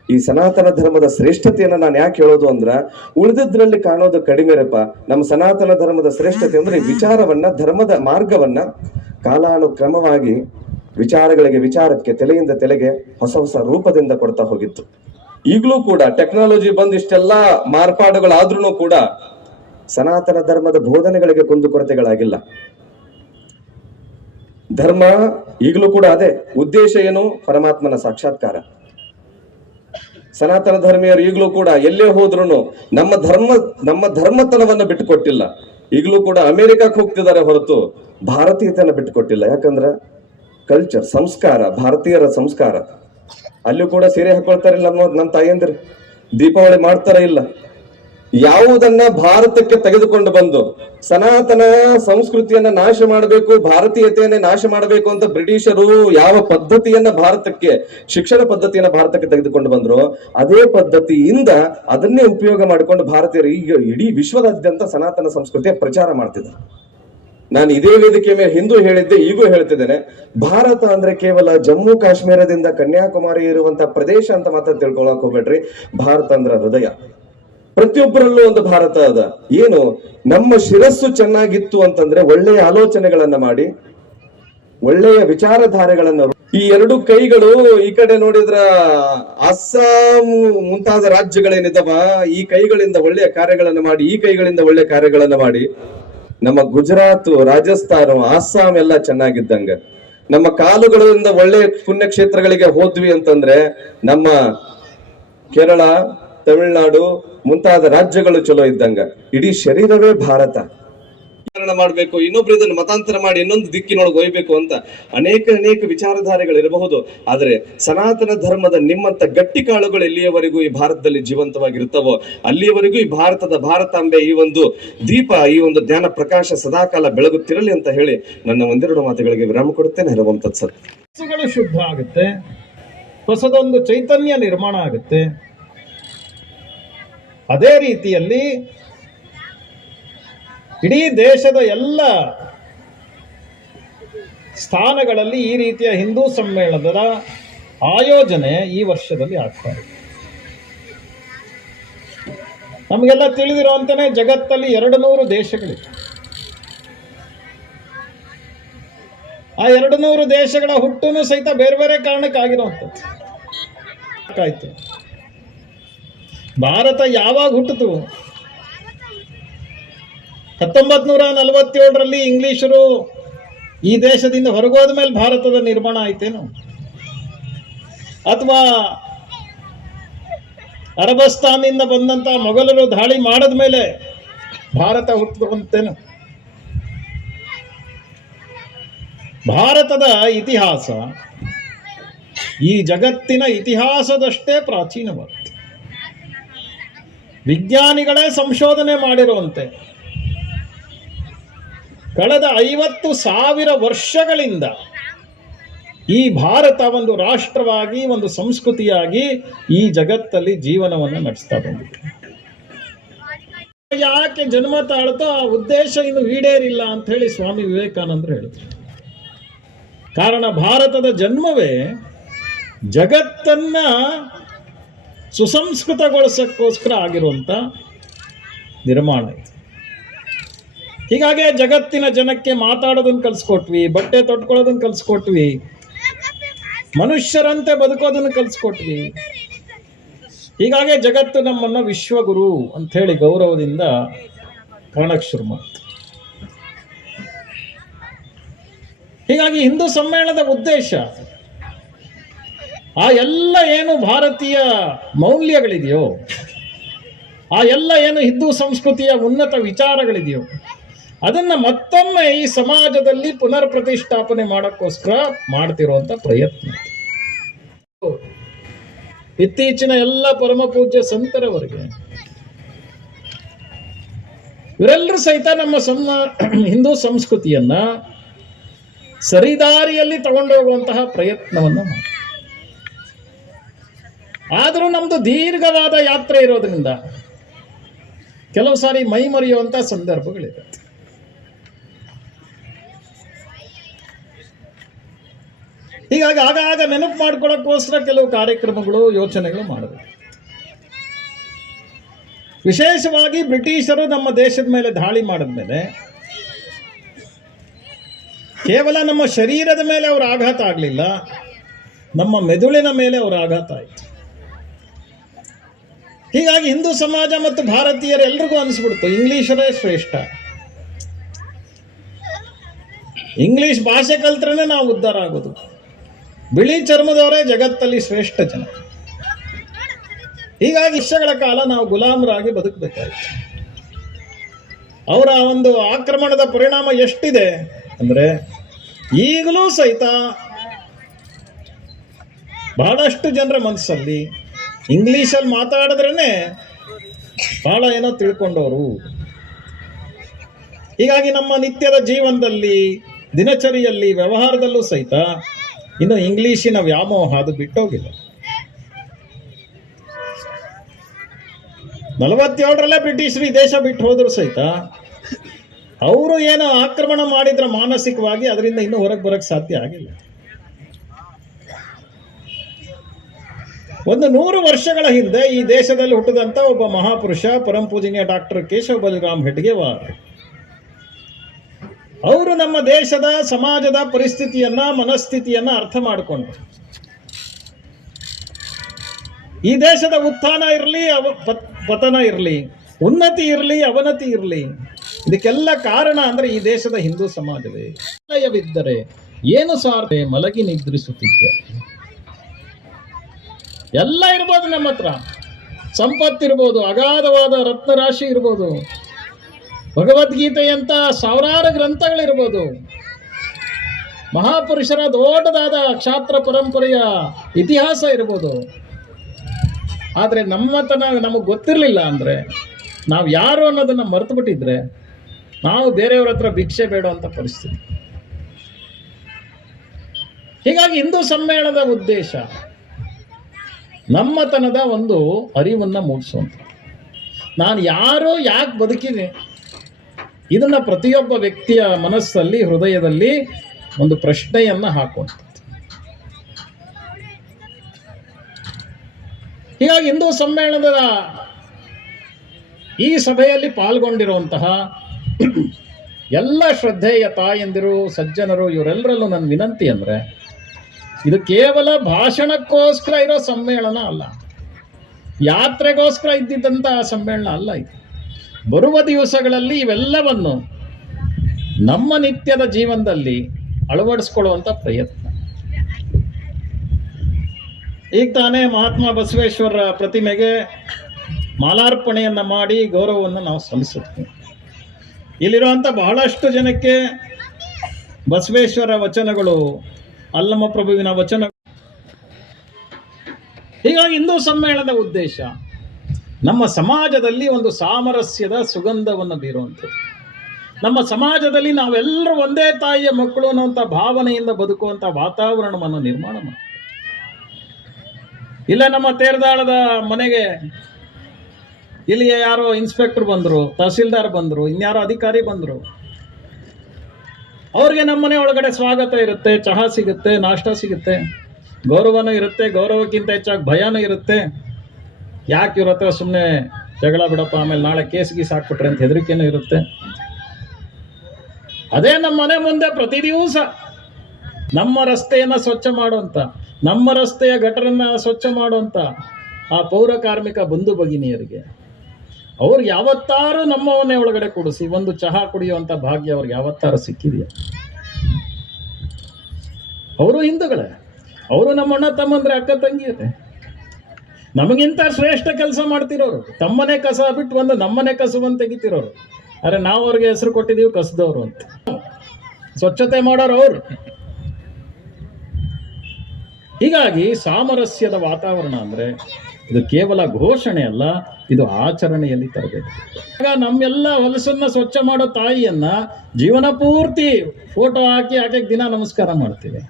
ಈ ಸನಾತನ ಧರ್ಮದ ಶ್ರೇಷ್ಠತೆಯನ್ನು ನಾನು ಯಾಕೆ ಹೇಳೋದು ಅಂದ್ರ, ಉಳಿದದ್ರಲ್ಲಿ ಕಾಣೋದು ಕಡಿಮೆ ರಪ್ಪ. ನಮ್ಮ ಸನಾತನ ಧರ್ಮದ ಶ್ರೇಷ್ಠತೆ ಅಂದ್ರೆ ವಿಚಾರವನ್ನ, ಧರ್ಮದ ಮಾರ್ಗವನ್ನ ಕಾಲಾನುಕ್ರಮವಾಗಿ ವಿಚಾರಗಳಿಗೆ, ವಿಚಾರಕ್ಕೆ, ತಲೆಯಿಂದ ತಲೆಗೆ ಹೊಸ ಹೊಸ ರೂಪದಿಂದ ಕೊಡ್ತಾ ಹೋಗಿತ್ತು. ಈಗಲೂ ಕೂಡ ಟೆಕ್ನಾಲಜಿ ಬಂದ ಇಷ್ಟೆಲ್ಲಾ ಮಾರ್ಪಾಡುಗಳಾದ್ರೂ ಕೂಡ ಸನಾತನ ಧರ್ಮದ ಬೋಧನೆಗಳಿಗೆ ಕುಂದುಕೊರತೆಗಳಾಗಿಲ್ಲ ಧರ್ಮ ಈಗಲೂ ಕೂಡ ಅದೇ. ಉದ್ದೇಶ ಏನು? ಪರಮಾತ್ಮನ ಸಾಕ್ಷಾತ್ಕಾರ. ಸನಾತನ ಧರ್ಮೀಯರು ಈಗಲೂ ಕೂಡ ಎಲ್ಲೇ ಹೋದ್ರು ನಮ್ಮ ಧರ್ಮ, ನಮ್ಮ ಧರ್ಮತನವನ್ನು ಬಿಟ್ಟುಕೊಟ್ಟಿಲ್ಲ. ಈಗಲೂ ಕೂಡ ಅಮೆರಿಕಕ್ಕೆ ಹೋಗ್ತಿದ್ದಾರೆ ಹೊರತು ಭಾರತೀಯತನ ಬಿಟ್ಟುಕೊಟ್ಟಿಲ್ಲ. ಯಾಕಂದ್ರ ಕಲ್ಚರ್ ಸಂಸ್ಕಾರ, ಭಾರತೀಯರ ಸಂಸ್ಕಾರ. ಅಲ್ಲೂ ಕೂಡ ಸೀರೆ ಹಾಕೊಳ್ತಾರಿಲ್ಲ ನಮ್ಮ ನಮ್ಮ ತಾಯಂದಿರು. ದೀಪಾವಳಿ ಮಾಡ್ತಾರ ಇಲ್ಲ. ಯಾವುದನ್ನ ಭಾರತಕ್ಕೆ ತೆಗೆದುಕೊಂಡು ಬಂದು ಸನಾತನ ಸಂಸ್ಕೃತಿಯನ್ನ ನಾಶ ಮಾಡಬೇಕು, ಭಾರತೀಯತೆಯನ್ನ ನಾಶ ಮಾಡಬೇಕು ಅಂತ ಬ್ರಿಟಿಷರು ಯಾವ ಪದ್ಧತಿಯನ್ನ ಭಾರತಕ್ಕೆ, ಶಿಕ್ಷಣ ಪದ್ಧತಿಯನ್ನ ಭಾರತಕ್ಕೆ ತೆಗೆದುಕೊಂಡು ಬಂದ್ರು, ಅದೇ ಪದ್ಧತಿಯಿಂದ ಅದನ್ನೇ ಉಪಯೋಗ ಮಾಡಿಕೊಂಡು ಭಾರತೀಯರು ಈಗ ಇಡೀ ವಿಶ್ವದಾದ್ಯಂತ ಸನಾತನ ಸಂಸ್ಕೃತಿಯ ಪ್ರಚಾರ ಮಾಡ್ತಿದ್ದಾರೆ. ನಾನು ಇದೇ ವೇದಿಕೆ ಮೇಲೆ ಹಿಂದೂ ಹೇಳಿದ್ದೆ, ಈಗೂ ಹೇಳ್ತಿದ್ದೇನೆ. ಭಾರತ ಅಂದ್ರೆ ಕೇವಲ ಜಮ್ಮು ಕಾಶ್ಮೀರದಿಂದ ಕನ್ಯಾಕುಮಾರಿ ಇರುವಂತ ಪ್ರದೇಶ ಅಂತ ಮಾತ್ರ ತಿಳ್ಕೊಳಕ್ ಹೋಗ್ಬೇಡ್ರಿ. ಭಾರತ ಅಂದ್ರ ಹೃದಯ. ಪ್ರತಿಯೊಬ್ಬರಲ್ಲೂ ಒಂದು ಭಾರತ ಅದ. ಏನು? ನಮ್ಮ ಶಿರಸ್ಸು ಚೆನ್ನಾಗಿತ್ತು ಅಂತಂದ್ರೆ ಒಳ್ಳೆಯ ಆಲೋಚನೆಗಳನ್ನ ಮಾಡಿ, ಒಳ್ಳೆಯ ವಿಚಾರಧಾರೆಗಳನ್ನ ಈ ಎರಡು ಕೈಗಳು ಈ ಕಡೆ ನೋಡಿದ್ರ ಅಸ್ಸಾಂ ಮುಂತಾದ ರಾಜ್ಯಗಳೇನಿದಾವ, ಈ ಕೈಗಳಿಂದ ಒಳ್ಳೆಯ ಕಾರ್ಯಗಳನ್ನು ಮಾಡಿ, ಈ ಕೈಗಳಿಂದ ಒಳ್ಳೆಯ ಕಾರ್ಯಗಳನ್ನ ಮಾಡಿ, ನಮ್ಮ ಗುಜರಾತ್, ರಾಜಸ್ಥಾನ, ಅಸ್ಸಾಂ ಎಲ್ಲ ಚೆನ್ನಾಗಿದ್ದಂಗ. ನಮ್ಮ ಕಾಲುಗಳಿಂದ ಒಳ್ಳೆ ಪುಣ್ಯಕ್ಷೇತ್ರಗಳಿಗೆ ಹೋದ್ವಿ ಅಂತಂದ್ರೆ ನಮ್ಮ ಕೇರಳ, ತಮಿಳುನಾಡು ಮುಂತಾದ ರಾಜ್ಯಗಳು ಚಲೋ ಇದ್ದಂಗ. ಇಡೀ ಶರೀರವೇ ಭಾರತ. ಕಾರಣ ಮಾಡಬೇಕು ಇನ್ನೊಬ್ರು ಇದನ್ನು ಮತಾಂತರ ಮಾಡಿ ಇನ್ನೊಂದು ದಿಕ್ಕಿನೊಳಗೆ ಒಯ್ಬೇಕು ಅಂತ ಅನೇಕ ಅನೇಕ ವಿಚಾರಧಾರೆಗಳು ಇರಬಹುದು. ಆದರೆ ಸನಾತನ ಧರ್ಮದ ನಿಮ್ಮಂತ ಗಟ್ಟಿ ಕಾಳುಗಳು ಎಲ್ಲಿಯವರೆಗೂ ಈ ಭಾರತದಲ್ಲಿ ಜೀವಂತವಾಗಿರುತ್ತವೋ ಅಲ್ಲಿಯವರೆಗೂ ಈ ಭಾರತದ ಭಾರತಾಂಬೆ ಈ ಒಂದು ದೀಪ ಈ ಒಂದು ಜ್ಞಾನ ಪ್ರಕಾಶ ಸದಾಕಾಲ ಬೆಳಗುತ್ತಿರಲಿ ಅಂತ ಹೇಳಿ ನನ್ನ ಒಂದೆರಡು ಮಾತುಗಳಿಗೆ ವಿರಾಮ ಕೊಡುತ್ತೇನೆ. ಹರವಂತ ಸರ್ ಮನಸ್ಸುಗಳು ಶುದ್ಧ ಆಗುತ್ತೆ. ಹೊಸದೊಂದು ಚೈತನ್ಯ ನಿರ್ಮಾಣ ಆಗುತ್ತೆ. ಅದೇ ರೀತಿಯಲ್ಲಿ ಇಡೀ ದೇಶದ ಎಲ್ಲ ಸ್ಥಾನಗಳಲ್ಲಿ ಈ ರೀತಿಯ ಹಿಂದೂ ಸಮ್ಮೇಳನದ ಆಯೋಜನೆ ಈ ವರ್ಷದಲ್ಲಿ ಆಗ್ತಾ ಇದೆ. ನಮಗೆಲ್ಲ ತಿಳಿದಿರುವಂತಾನೆ ಜಗತ್ತಲ್ಲಿ ಎರಡು ನೂರು ದೇಶಗಳಿವೆ. ಆ ಎರಡು ನೂರು ದೇಶಗಳ ಹುಟ್ಟುನೂ ಸಹಿತ ಬೇರೆ ಬೇರೆ ಕಾರಣಕ್ಕಾಗಿರುವಂಥದ್ದು. ಆಯ್ತು. ಭಾರತ ಯಾವಾಗ ಹುಟ್ಟಿತು? ಹತ್ತೊಂಬತ್ ನೂರ ನಲವತ್ತೇಳರಲ್ಲಿ ಇಂಗ್ಲಿಷರು ಈ ದೇಶದಿಂದ ಹೊರಗೋದ ಮೇಲೆ ಭಾರತದ ನಿರ್ಮಾಣ ಆಯ್ತೇನು? ಅಥವಾ ಅರಬಸ್ತಾನಿಂದ ಬಂದಂತ ಮೊಘಲರು ದಾಳಿ ಮಾಡಿದ ಮೇಲೆ ಭಾರತ ಹುಟ್ಟಿದಂತೇನು ಭಾರತದ ಇತಿಹಾಸ ಈ ಜಗತ್ತಿನ ಇತಿಹಾಸದಷ್ಟೇ ಪ್ರಾಚೀನವಾದ. ವಿಜ್ಞಾನಿಗಳೇ ಸಂಶೋಧನೆ ಮಾಡಿರುವಂತೆ. ಕಳೆದ ಐವತ್ತು ಸಾವಿರ ವರ್ಷಗಳಿಂದ ಈ ಭಾರತ ಒಂದು ರಾಷ್ಟ್ರವಾಗಿ, ಒಂದು ಸಂಸ್ಕೃತಿಯಾಗಿ ಈ ಜಗತ್ತಲ್ಲಿ ಜೀವನವನ್ನು ನಡೆಸ್ತಾ ಬಂದಿದೆ. ಯಾಕೆ ಜನ್ಮ ತಾಳ್ತೋ ಆ ಉದ್ದೇಶ ಇನ್ನು ಈಡೇರಿಲ್ಲ ಅಂತ ಹೇಳಿ ಸ್ವಾಮಿ ವಿವೇಕಾನಂದರು ಹೇಳಿದ್ರು. ಕಾರಣ ಭಾರತದ ಜನ್ಮವೇ ಜಗತ್ತನ್ನ ಸುಸಂಸ್ಕೃತಗೊಳಿಸಕ್ಕೋಸ್ಕರ ಆಗಿರುವಂಥ ನಿರ್ಮಾಣ ಇದು. ಹೀಗಾಗಿ ಜಗತ್ತಿನ ಜನಕ್ಕೆ ಮಾತಾಡೋದನ್ನು ಕಲಿಸ್ಕೊಟ್ವಿ, ಬಟ್ಟೆ ತೊಟ್ಕೊಳ್ಳೋದನ್ನು ಕಲಿಸ್ಕೊಟ್ವಿ, ಮನುಷ್ಯರಂತೆ ಬದುಕೋದನ್ನು ಕಲಿಸ್ಕೊಟ್ವಿ. ಹೀಗಾಗಿ ಜಗತ್ತು ನಮ್ಮನ್ನು ವಿಶ್ವಗುರು ಅಂತ ಹೇಳಿ ಗೌರವದಿಂದ ಕಾಣಕ್ಕೆ ಶುರು ಮಾಡ್ತು. ಹೀಗಾಗಿ ಹಿಂದೂ ಸಮ್ಮೇಳನದ ಉದ್ದೇಶ ಆ ಎಲ್ಲ ಏನು ಭಾರತೀಯ ಮೌಲ್ಯಗಳಿದೆಯೋ, ಆ ಎಲ್ಲ ಏನು ಹಿಂದೂ ಸಂಸ್ಕೃತಿಯ ಉನ್ನತ ವಿಚಾರಗಳಿದೆಯೋ, ಅದನ್ನ ಮತ್ತೊಮ್ಮೆ ಈ ಸಮಾಜದಲ್ಲಿ ಪುನರ್ ಪ್ರತಿಷ್ಠಾಪನೆ ಮಾಡೋಕ್ಕೋಸ್ಕರ ಮಾಡ್ತಿರುವಂತ ಪ್ರಯತ್ನ. ಇತ್ತೀಚಿನ ಎಲ್ಲ ಪರಮ ಪೂಜ್ಯ ಸಂತರವರೆಗೆ, ಇವರೆಲ್ಲರೂ ಸಹಿತ ನಮ್ಮ ಸಮ, ಹಿಂದೂ ಸಂಸ್ಕೃತಿಯನ್ನ ಸರಿದಾರಿಯಲ್ಲಿ ತಗೊಂಡೋಗುವಂತಹ ಪ್ರಯತ್ನವನ್ನು ಮಾಡಿ ಆದರೂ ನಮ್ಮದು ದೀರ್ಘವಾದ ಯಾತ್ರೆ ಇರೋದ್ರಿಂದ ಕೆಲವು ಸಾರಿ ಮೈ ಮರೆಯುವಂತ ಸಂದರ್ಭಗಳಿರುತ್ತೆ ಹೀಗಾಗಿ ಆಗಾಗ ನೆನಪು ಮಾಡ್ಕೊಳ್ಳೋಕ್ಕೋಸ್ಕರ ಕೆಲವು ಕಾರ್ಯಕ್ರಮಗಳು, ಯೋಚನೆಗಳು ಮಾಡಬೇಕು ವಿಶೇಷವಾಗಿ ಬ್ರಿಟಿಷರು ನಮ್ಮ ದೇಶದ ಮೇಲೆ ದಾಳಿ ಮಾಡಿದ್ಮೇಲೆ ಕೇವಲ ನಮ್ಮ ಶರೀರದ ಮೇಲೆ ಅವರ ಆಘಾತ ಆಗಲಿಲ್ಲ, ನಮ್ಮ ಮೆದುಳಿನ ಮೇಲೆ ಅವರ ಆಘಾತ ಆಯಿತು. ಹೀಗಾಗಿ ಹಿಂದೂ ಸಮಾಜ ಮತ್ತು ಭಾರತೀಯರೆಲ್ರಿಗೂ ಅನಿಸ್ಬಿಡ್ತು, ಇಂಗ್ಲಿಷರೇ ಶ್ರೇಷ್ಠ. ಇಂಗ್ಲಿಷ್ ಭಾಷೆ ಕಲ್ತ್ರೇ ನಾವು ಉದ್ಧಾರ ಆಗೋದು. ಬಿಳಿ ಚರ್ಮದವರೇ ಜಗತ್ತಲ್ಲಿ ಶ್ರೇಷ್ಠ ಜನ. ಹೀಗಾಗಿ ವರ್ಷಗಳ ಕಾಲ ನಾವು ಗುಲಾಮರಾಗಿ ಬದುಕಬೇಕಾಯಿತು. ಅವರ ಒಂದು ಆಕ್ರಮಣದ ಪರಿಣಾಮ ಎಷ್ಟಿದೆ ಅಂದ್ರೆ, ಈಗಲೂ ಸಹಿತ ಬಹಳಷ್ಟು ಜನರ ಮನಸ್ಸಲ್ಲಿ ಇಂಗ್ಲಿಷಲ್ಲಿ ಮಾತಾಡಿದ್ರೇನೆ ಬಹಳ ಏನೋ ತಿಳ್ಕೊಂಡವರು. ಹೀಗಾಗಿ ನಮ್ಮ ನಿತ್ಯದ ಜೀವನದಲ್ಲಿ, ದಿನಚರಿಯಲ್ಲಿ, ವ್ಯವಹಾರದಲ್ಲೂ ಸಹಿತ ಇನ್ನು ಇಂಗ್ಲಿಶಿನ ವ್ಯಾಮೋಹ ಅದು ಬಿಟ್ಟೋಗಿಲ್ಲ ನಲವತ್ತೇಳರಲ್ಲೇ ಬ್ರಿಟಿಷರು ಈ ದೇಶ ಬಿಟ್ಟು ಹೋದ್ರು ಸಹಿತ ಅವರು ಏನು ಆಕ್ರಮಣ ಮಾಡಿದ್ರ ಮಾನಸಿಕವಾಗಿ ಅದರಿಂದ ಇನ್ನೂ ಹೊರಗೆ ಬರಕ್ಕೆ ಸಾಧ್ಯ ಆಗಿಲ್ಲ. ಒಂದು ನೂರು ವರ್ಷಗಳ ಹಿಂದೆ ಈ ದೇಶದಲ್ಲಿ ಹುಟ್ಟಿದಂತ ಒಬ್ಬ ಮಹಾಪುರುಷ ಪರಂ ಪೂಜನೀಯ ಡಾಕ್ಟರ್ ಕೇಶವ ಬಲಿರಾಮ್ ಹೆಡ್ಗೇವಾರ್ ಅವರು ನಮ್ಮ ದೇಶದ ಸಮಾಜದ ಪರಿಸ್ಥಿತಿಯನ್ನ, ಮನಸ್ಥಿತಿಯನ್ನ ಅರ್ಥ ಮಾಡಿಕೊಂಡ್ರು. ಈ ದೇಶದ ಉತ್ಥಾನ ಇರಲಿ, ಅವ ಪತ್- ಪತನ ಇರಲಿ, ಉನ್ನತಿ ಇರಲಿ, ಅವನತಿ ಇರಲಿ, ಇದಕ್ಕೆಲ್ಲ ಕಾರಣ ಅಂದ್ರೆ ಈ ದೇಶದ ಹಿಂದೂ ಸಮಾಜವೇ. ಲಯವಿದ್ದರೆ ಏನು ಸಾರ್ತೆ ಮಲಗಿ ನಿದ್ರಿಸುತ್ತಿದ್ದೆ. ಎಲ್ಲ ಇರ್ಬೋದು ನಮ್ಮ ಹತ್ರ. ಸಂಪತ್ತಿರ್ಬೋದು ಅಗಾಧವಾದ ರತ್ನರಾಶಿ ಇರ್ಬೋದು. ಭಗವದ್ಗೀತೆಯಂತ ಸಾವಿರಾರು ಗ್ರಂಥಗಳಿರ್ಬೋದು. ಮಹಾಪುರುಷರ ದೊಡ್ಡದಾದ ಕ್ಷಾತ್ರ ಪರಂಪರೆಯ ಇತಿಹಾಸ ಇರ್ಬೋದು. ಆದರೆ ನಮ್ಮತನ ನಮಗೆ ಗೊತ್ತಿರಲಿಲ್ಲ ಅಂದರೆ ನಾವು ಯಾರು ಅನ್ನೋದನ್ನು ಮರೆತು ಬಿಟ್ಟಿದ್ರೆ ನಾವು ಬೇರೆಯವ್ರ ಹತ್ರ ಭಿಕ್ಷೆ ಅಂತ ಪರಿಸ್ಥಿತಿ. ಹೀಗಾಗಿ ಹಿಂದೂ ಸಮ್ಮೇಳನದ ಉದ್ದೇಶ ನಮ್ಮತನದ ಒಂದು ಅರಿವನ್ನು ಮೂಡಿಸುವಂಥ ನಾನು ಯಾರು ಯಾಕೆ ಬದುಕಿದೆ? ಇದನ್ನ ಪ್ರತಿಯೊಬ್ಬ ವ್ಯಕ್ತಿಯ ಮನಸ್ಸಲ್ಲಿ, ಹೃದಯದಲ್ಲಿ ಒಂದು ಪ್ರಶ್ನೆಯನ್ನ ಹಾಕುವಂಥದ್ದು. ಹೀಗಾಗಿ ಹಿಂದೂ ಸಮ್ಮೇಳನದ ಈ ಸಭೆಯಲ್ಲಿ ಪಾಲ್ಗೊಂಡಿರುವಂತಹ ಎಲ್ಲ ಶ್ರದ್ಧೆಯ ತಾಯಂದಿರು, ಸಜ್ಜನರು, ಇವರೆಲ್ಲರಲ್ಲೂ ನನ್ನ ವಿನಂತಿ ಅಂದರೆ ಇದು ಕೇವಲ ಭಾಷಣಕ್ಕೋಸ್ಕರ ಇರೋ ಸಮ್ಮೇಳನ ಅಲ್ಲ. ಯಾತ್ರೆಗೋಸ್ಕರ ಇದ್ದಿದ್ದಂಥ ಸಮ್ಮೇಳನ ಅಲ್ಲ ಇದು. ಬರುವ ದಿವಸಗಳಲ್ಲಿ ಇವೆಲ್ಲವನ್ನು ನಮ್ಮ ನಿತ್ಯದ ಜೀವನದಲ್ಲಿ ಅಳವಡಿಸ್ಕೊಳ್ಳುವಂಥ ಪ್ರಯತ್ನ. ಈಗ ತಾನೇ ಮಹಾತ್ಮ ಬಸವೇಶ್ವರರ ಪ್ರತಿಮೆಗೆ ಮಾಲಾರ್ಪಣೆಯನ್ನು ಮಾಡಿ ಗೌರವವನ್ನು ನಾವು ಸಲ್ಲಿಸುತ್ತೇವೆ. ಇಲ್ಲಿರುವಂಥ ಬಹಳಷ್ಟು ಜನಕ್ಕೆ ಬಸವೇಶ್ವರ ವಚನಗಳು ಅಲ್ಲಮ ಪ್ರಭುವಿನ ವಚನ. ಹೀಗಾಗಿ ಹಿಂದೂ ಸಮ್ಮೇಳನದ ಉದ್ದೇಶ, ನಮ್ಮ ಸಮಾಜದಲ್ಲಿ ಒಂದು ಸಾಮರಸ್ಯದ ಸುಗಂಧವನ್ನು ಬೀರುವಂಥದ್ದು. ನಮ್ಮ ಸಮಾಜದಲ್ಲಿ ನಾವೆಲ್ಲರೂ ಒಂದೇ ತಾಯಿಯ ಮಕ್ಕಳು ಅನ್ನುವಂಥ ಭಾವನೆಯಿಂದ ಬದುಕುವಂಥ ವಾತಾವರಣವನ್ನು ನಿರ್ಮಾಣ ಮಾಡಿ ಇಲ್ಲ ನಮ್ಮ ತೇರದಾಳದ ಮನೆಗೆ ಇಲ್ಲಿ ಯಾರೋ ಇನ್ಸ್ಪೆಕ್ಟರ್ ಬಂದರು, ತಹಸೀಲ್ದಾರ್ ಬಂದರು, ಇನ್ಯಾರೋ ಅಧಿಕಾರಿ ಬಂದರು ಅವ್ರಿಗೆ ನಮ್ಮ ಮನೆ ಒಳಗಡೆ ಸ್ವಾಗತ ಇರುತ್ತೆ, ಚಹಾ ಸಿಗುತ್ತೆ, ನಾಷ್ಟ ಸಿಗುತ್ತೆ. ಗೌರವನೂ ಇರುತ್ತೆ, ಗೌರವಕ್ಕಿಂತ ಹೆಚ್ಚಾಗಿ ಭಯನೂ ಇರುತ್ತೆ. ಯಾಕೆ ಇವ್ರ ಹತ್ರ ಸುಮ್ಮನೆ ಜಗಳ ಬಿಡಪ್ಪ, ಆಮೇಲೆ ನಾಳೆ ಕೇಸ್ ಗೀಸ್ ಅಂತ ಹೆದರಿಕೆನೂ ಇರುತ್ತೆ. ಅದೇ ನಮ್ಮ ಮನೆ ಮುಂದೆ ಪ್ರತಿ ದಿವಸ ನಮ್ಮ ರಸ್ತೆಯನ್ನು ಸ್ವಚ್ಛ ಮಾಡುವಂತ, ನಮ್ಮ ರಸ್ತೆಯ ಗಟರನ್ನ ಸ್ವಚ್ಛ ಮಾಡುವಂತ ಆ ಪೌರ ಕಾರ್ಮಿಕ ಬಂಧು ಭಗಿನಿಯರಿಗೆ ಅವ್ರು ಯಾವತ್ತಾರು ನಮ್ಮವನ್ನೇ ಒಳಗಡೆ ಕೊಡಿಸಿ, ಒಂದು ಚಹಾ ಕುಡಿಯುವಂತ ಭಾಗ್ಯ ಅವ್ರಿಗೆ ಯಾವತ್ತಾರು ಸಿಕ್ಕಿದೆಯಾ? ಅವರು ಹಿಂದೂಗಳೇ. ಅವರು ನಮ್ಮ ಅಣ್ಣ ತಮ್ಮಂದ್ರೆ ಅಕ್ಕ, ತಂಗಿಯರೇ. ನಮಗಿಂತ ಶ್ರೇಷ್ಠ ಕೆಲಸ ಮಾಡ್ತಿರೋರು. ತಮ್ಮನೆ ಕಸ ಬಿಟ್ಟು ಒಂದು ನಮ್ಮನೆ ಕಸವನ್ನು ತೆಗಿತಿರೋರು. ಅರೆ, ನಾವು ಅವ್ರಿಗೆ ಹೆಸರು ಕೊಟ್ಟಿದ್ದೀವಿ, ಕಸದವರು ಅಂತ. ಸ್ವಚ್ಛತೆ ಮಾಡೋರು ಅವರು. ಹೀಗಾಗಿ ಸಾಮರಸ್ಯದ ವಾತಾವರಣ ಅಂದ್ರೆ ಇದು ಕೇವಲ ಘೋಷಣೆ ಅಲ್ಲ, ಇದು ಆಚರಣೆಯಲ್ಲಿ ತರಬೇಕು ಆಗ ನಮ್ಮೆಲ್ಲ ಹೊಲಸನ್ನ ಸ್ವಚ್ಛ ಮಾಡೋ ತಾಯಿಯನ್ನ ಜೀವನ ಪೂರ್ತಿ ಫೋಟೋ ಹಾಕಿ ಆಕೆಗೆ ದಿನ ನಮಸ್ಕಾರ ಮಾಡ್ತೀವಿ.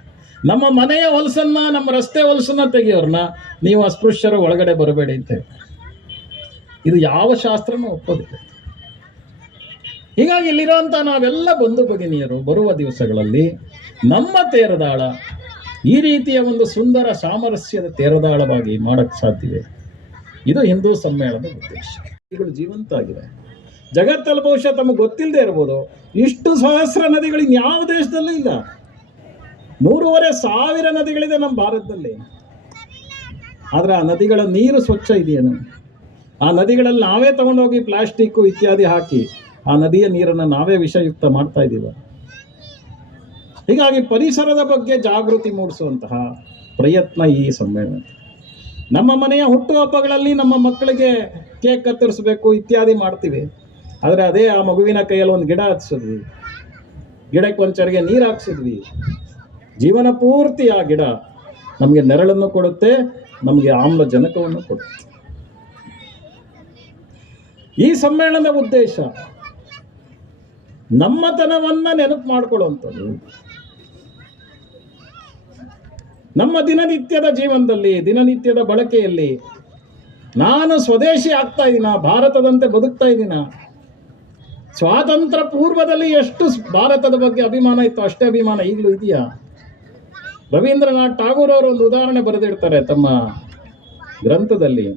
ನಮ್ಮ ಮನೆಯ ಹೊಲಸನ್ನ, ನಮ್ಮ ರಸ್ತೆ ಹೊಲಸನ್ನ ತೆಗಿಯೋರ್ನ ನೀವು ಅಸ್ಪೃಶ್ಯರು ಒಳಗಡೆ ಬರಬೇಡಿ ಅಂತ ಇದು ಯಾವ ಶಾಸ್ತ್ರನೂ ಒಪ್ಪೋದಿಲ್ಲ. ಹೀಗಾಗಿ ಇಲ್ಲಿರುವಂಥ ನಾವೆಲ್ಲ ಬಂಧು ಭಗಿನಿಯರು, ಬರುವ ದಿವಸಗಳಲ್ಲಿ ನಮ್ಮ ತೇರದಾಳ ಈ ರೀತಿಯ ಒಂದು ಸುಂದರ ಸಾಮರಸ್ಯದ ತೇರದಾಳವಾಗಿ ಮಾಡಕ್ಕೆ ಸಾಧ್ಯವಿದೆ ಇದು ಹಿಂದೂ ಸಮ್ಮೇಳನದ ಉದ್ದೇಶ. ನದಿಗಳು ಜೀವಂತ ಆಗಿದೆ ಜಗತ್ತಲ್ಲಿ ಬಹುಶಃ ತಮಗೆ ಗೊತ್ತಿಲ್ಲದೆ ಇರ್ಬೋದು ಇಷ್ಟು ಸಹಸ್ರ ನದಿಗಳು ಯಾವ ದೇಶದಲ್ಲೂ ಇಲ್ಲ. ಮೂರುವರೆ ಸಾವಿರ ನದಿಗಳಿದೆ ನಮ್ಮ ಭಾರತದಲ್ಲಿ. ಆದರೆ ಆ ನದಿಗಳ ನೀರು ಸ್ವಚ್ಛ ಇದೆಯೇನು? ಆ ನದಿಗಳಲ್ಲಿ ನಾವೇ ತಗೊಂಡೋಗಿ ಪ್ಲಾಸ್ಟಿಕ್ಕು ಇತ್ಯಾದಿ ಹಾಕಿ ಆ ನದಿಯ ನೀರನ್ನು ನಾವೇ ವಿಷಯುಕ್ತ ಮಾಡ್ತಾ ಇದ್ದೀವ ಹೀಗಾಗಿ ಪರಿಸರದ ಬಗ್ಗೆ ಜಾಗೃತಿ ಮೂಡಿಸುವಂತಹ ಪ್ರಯತ್ನ ಈ ಸಮ್ಮೇಳನ. ನಮ್ಮ ಮನೆಯ ಹುಟ್ಟುಹಬ್ಬಗಳಲ್ಲಿ ನಮ್ಮ ಮಕ್ಕಳಿಗೆ ಕೇಕ್ ಕತ್ತರಿಸಬೇಕು ಇತ್ಯಾದಿ ಮಾಡ್ತೀವಿ. ಆದರೆ ಅದೇ ಆ ಮಗುವಿನ ಕೈಯಲ್ಲಿ ಒಂದು ಗಿಡ ಹಚ್ಚಿದ್ವಿ. ಗಿಡಕ್ಕೆ ಒಂದು ನೀರು ಹಾಕ್ಸಿದ್ವಿ. ಜೀವನ ಪೂರ್ತಿ ಆ ಗಿಡ ನಮಗೆ ನೆರಳನ್ನು ಕೊಡುತ್ತೆ, ನಮಗೆ ಆಮ್ಲಜನಕವನ್ನು ಕೊಡುತ್ತೆ. ಈ ಸಮ್ಮೇಳನದ ಉದ್ದೇಶ ನಮ್ಮತನವನ್ನು ನೆನಪು ಮಾಡ್ಕೊಳ್ಳುವಂಥದ್ದು. ನಮ್ಮ ದಿನನಿತ್ಯದ ಜೀವನದಲ್ಲಿ, ದಿನನಿತ್ಯದ ಬಳಕೆಯಲ್ಲಿ ನಾನು ಸ್ವದೇಶಿ ಆಗ್ತಾ ಇದ್ದೀನ ಭಾರತದಂತೆ ಬದುಕ್ತಾ ಇದ್ದೀನ ಸ್ವಾತಂತ್ರ್ಯ ಪೂರ್ವದಲ್ಲಿ ಎಷ್ಟು ಭಾರತದ ಬಗ್ಗೆ ಅಭಿಮಾನ ಇತ್ತು, ಅಷ್ಟೇ ಅಭಿಮಾನ ಈಗಲೂ ಇದೆಯಾ? ರವೀಂದ್ರನಾಥ್ ಟಾಗೂರ್ ಅವರು ಒಂದು ಉದಾಹರಣೆ ಬರೆದಿರ್ತಾರೆ ತಮ್ಮ ಗ್ರಂಥದಲ್ಲಿ.